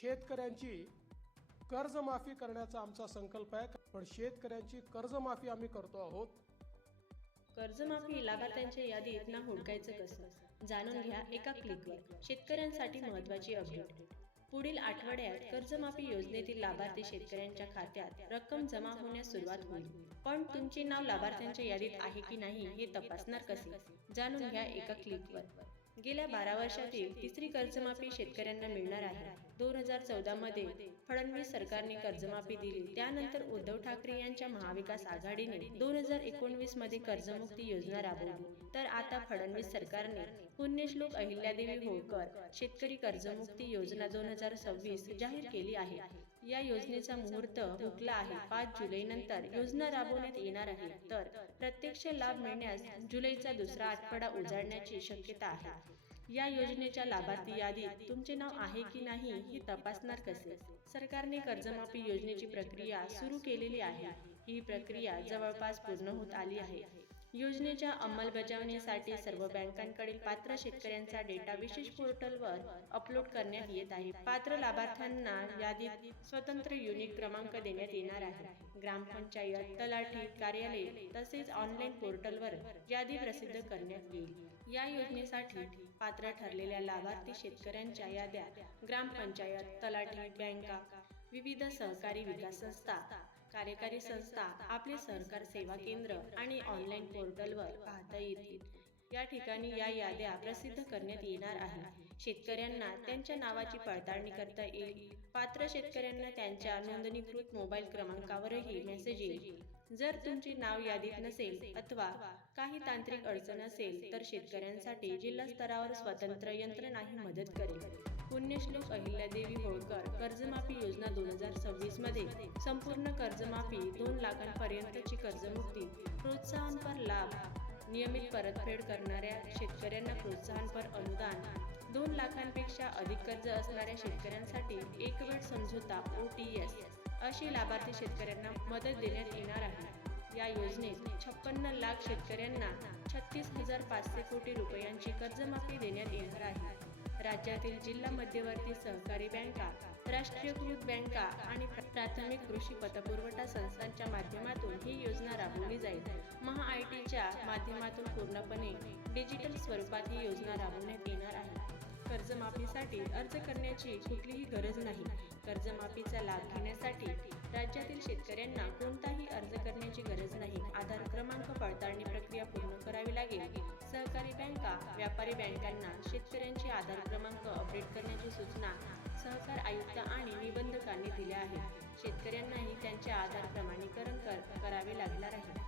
शेतकऱ्यांची कर्जमाफी करण्याचा आमचा संकल्प आहे, पण शेतकऱ्यांची कर्जमाफी आम्ही करतो आहोत. कर्जमाफी लाभार्थ्यांच्या यादीत ना हुडकायचं कसं, जाणून घ्या एका क्लिकवर. शेतकऱ्यांसाठी महत्त्वाची अपडेट. पुढील आठवड्यात कर्जमाफी योजनेतील लाभार्थी शेतकऱ्यांच्या खात्यात रक्कम जमा होण्यास सुरुवात होईल. पण तुमचे नाव लाभार्थ्यांच्या यादीत आहे की नाही हे तपासणार कसे, जाणून घ्या एका क्लिकवर. गेल्या 12 वर्षातील तिसरी कर्जमाफी शेतकऱ्यांना मिळणार आहे. 2014 मध्ये फडणवीस सरकारने कर्जमाफी दिली. त्यानंतर उद्धव ठाकरे यांच्या महाविकास आघाडीने 2019 मध्ये कर्जमुक्ती योजना राबवली. तर आता फडणवीस सरकारने पुण्यश्लोक अहिल्यादेवी होळकर शेतकरी कर्जमुक्ती योजना 2026 जाहीर केली आहे. या योजनेचा मुहूर्त हुकला आहे. 5 जुलै नंतर योजना राबवण्यात येणार आहे. तर प्रत्यक्ष लाभ मिळण्यास जुलैचा दुसरा आठवडा उजाडण्याची शक्यता आहे. या योजनेच्या लाभार्थी यादीत तुमचे नाव आहे की नाही हे तपासणार कसे? सरकारने कर्जमाफी योजनेची प्रक्रिया सुरू केलेली आहे. ही प्रक्रिया जवळपास पूर्ण होत आली आहे. योजनेच्या अंमलबजावणीसाठी सर्व बँकांकडील पात्र शेतकऱ्यांचा डेटा विशेष पोर्टलवर अपलोड करण्यात येत आहे. पात्र लाभार्थ्यांना यादीत स्वतंत्र युनिक क्रमांक देण्यात येणार आहे. ग्रामपंचायत, तलाठी कार्यालय तसेच ऑनलाईन पोर्टलवर यादी प्रसिद्ध करण्यात येईल. या योजनेसाठी पात्र ठरलेल्या लाभार्थी शेतकऱ्यांच्या याद्या ग्रामपंचायत, तलाठी, बँका, विविध सहकारी विकास संस्था, कार्यकारी संस्था, आपले सहकार सेवा केंद्र आणि ऑनलाईन पोर्टलवर पाहता येतील. या ठिकाणी या याद्या प्रसिद्ध करण्यात येणार आहे. शेतकऱ्यांना त्यांच्या नावाची पडताळणी करता येईल. पात्र शेतकऱ्यांना त्यांच्या नोंदणीकृत मोबाईल क्रमांकावरही मेसेज येईल. जर तुमचे नाव यादीत नसेल अथवा काही तांत्रिक अडचण असेल तर शेतकऱ्यांसाठी जिल्हा स्तरावर स्वतंत्र यंत्रणाही मदत करेल. पुण्यश्लोक अहिल्यादेवी होळकर कर्जमाफी योजना 2026 मध्ये संपूर्ण कर्जमाफी, 2 लाखांपर्यंतची कर्जमुक्ती, प्रोत्साहनपर लाभ, नियमित परतफेड करणाऱ्या शेतकऱ्यांना प्रोत्साहनपर अनुदान, 2 लाखांपेक्षा अधिक कर्ज असणाऱ्या शेतकऱ्यांसाठी एकवेळ समझोता OTS अशी लाभार्थी शेतकऱ्यांना मदत देण्यात येणार आहे. या योजनेत 56 लाख शेतकऱ्यांना 36,500 कोटी रुपयांची कर्जमाफी देण्यात येणार आहे. राज्यातील जिल्हा मध्यवर्ती सहकारी बँका, राष्ट्रीयकृत बँका आणि प्राथमिक कृषी पतपुरवठा संस्थांच्या माध्यमातून ही योजना राबवली जाईल. महाआयटीच्या माध्यमातून पूर्णपणे डिजिटल स्वरूपात ही योजना राबवण्यात येणार आहे. कर्जमाफीसाठी अर्ज करण्याची कुठलीही गरज नाही. कर्जमाफीचा लाभ घेण्यासाठी राज्यातील शेतकऱ्यांना कोणताही अर्ज करण्याची गरज नाही. आधार क्रमांक पडताळणी प्रक्रिया पूर्ण करावी लागेल. सहकारी बँका, व्यापारी बँकांना शेतकऱ्यांचे आधार क्रमांक अपडेट करण्याची सूचना सहकार आयुक्त आणि निबंधकांनी दिल्या आहेत. शेतकऱ्यांनाही त्यांचे आधार प्रमाणीकरण करावे लागणार आहे.